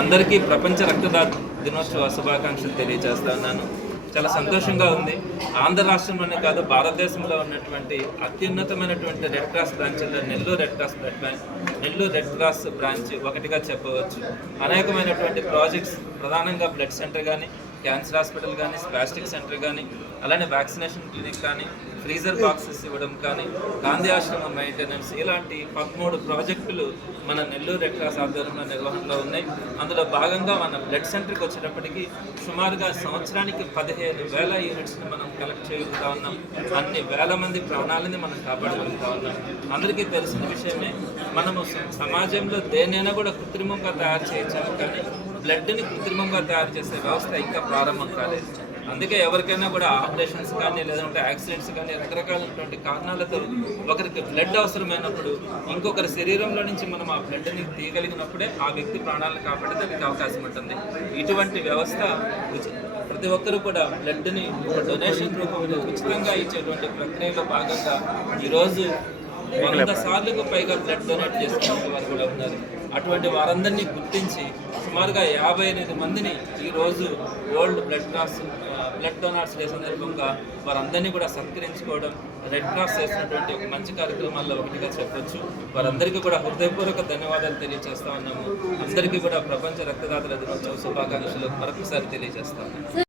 అందరికీ ప్రపంచ రక్తదాత దినోత్సవ శుభాకాంక్షలు తెలియజేస్తా ఉన్నాను. చాలా సంతోషంగా ఉంది. ఆంధ్ర రాష్ట్రంలోనే కాదు భారతదేశంలో ఉన్నటువంటి అత్యున్నతమైనటువంటి red cross బ్రాంచ్ల్లో Nellore red cross blood Nellore red cross branch ఒకటిగా చెప్పవచ్చు. అనేకమైనటువంటి ప్రాజెక్ట్స్ ప్రధానంగా బ్లడ్ సెంటర్ కానీ క్యాన్సర్ హాస్పిటల్ కానీ స్పాస్టిక్ సెంటర్ కానీ అలానే వ్యాక్సినేషన్ క్లినిక్ కానీ ఫ్రీజర్ బాక్సెస్ ఇవ్వడం కానీ గాంధీ ఆశ్రమం మెయింటెనెన్స్ ఇలాంటి పదమూడు ప్రాజెక్టులు మన నెల్లూరు రెడ్ క్రాస్ ఆధ్వర్యంలో నిర్వహణలో ఉన్నాయి. అందులో భాగంగా మన బ్లడ్ సెంటర్కి వచ్చేటప్పటికి సుమారుగా సంవత్సరానికి పదిహేను వేల యూనిట్స్ని మనం కలెక్ట్ చేయగలుగుతా ఉన్నాం. అన్ని వేల మంది ప్రాణాలని మనం కాపాడగలుగుతా ఉన్నాం. అందరికీ తెలిసిన విషయమే మనము సమాజంలో దేనైనా కూడా కృత్రిమంగా తయారు చేయొచ్చాము కానీ బ్లడ్ని కృత్రిమంగా తయారు చేసే వ్యవస్థ ఇంకా ప్రారంభం కాలేదు. అందుకే ఎవరికైనా కూడా ఆపరేషన్స్ కానీ లేదంటే యాక్సిడెంట్స్ కానీ రకరకాలైనటువంటి కారణాలతో ఒకరికి బ్లడ్ అవసరమైనప్పుడు ఇంకొకరి శరీరంలో నుంచి మనం ఆ బ్లడ్ని తీయగలిగినప్పుడే ఆ వ్యక్తి ప్రాణాలను కాపాడడానికి అవకాశం ఉంటుంది. ఇటువంటి వ్యవస్థ ప్రతి ఒక్కరూ కూడా బ్లడ్ని ఒక డొనేషన్ రూపంలో ఉచితంగా ఇచ్చేటువంటి ప్రక్రియలో భాగంగా ఈరోజు వంద సార్లకు పైగా బ్లడ్ డొనేట్ చేసుకునే వారు కూడా ఉన్నారు. అటువంటి వారందరినీ గుర్తించి సుమారుగా యాభై ఎనిమిది మందిని ఈరోజు world blood cross blood donors day సందర్భంగా వారందరినీ కూడా సత్కరించుకోవడం రెడ్ క్రాస్ చేసినటువంటి ఒక మంచి కార్యక్రమాల్లో ఒకటిగా చెప్పొచ్చు. వారందరికీ కూడా హృదయపూర్వక ధన్యవాదాలు తెలియజేస్తా ఉన్నాము. అందరికీ కూడా ప్రపంచ రక్తదాతల దినోత్సవ శుభాకాంక్షలు మరొకసారి తెలియజేస్తా ఉన్నాము.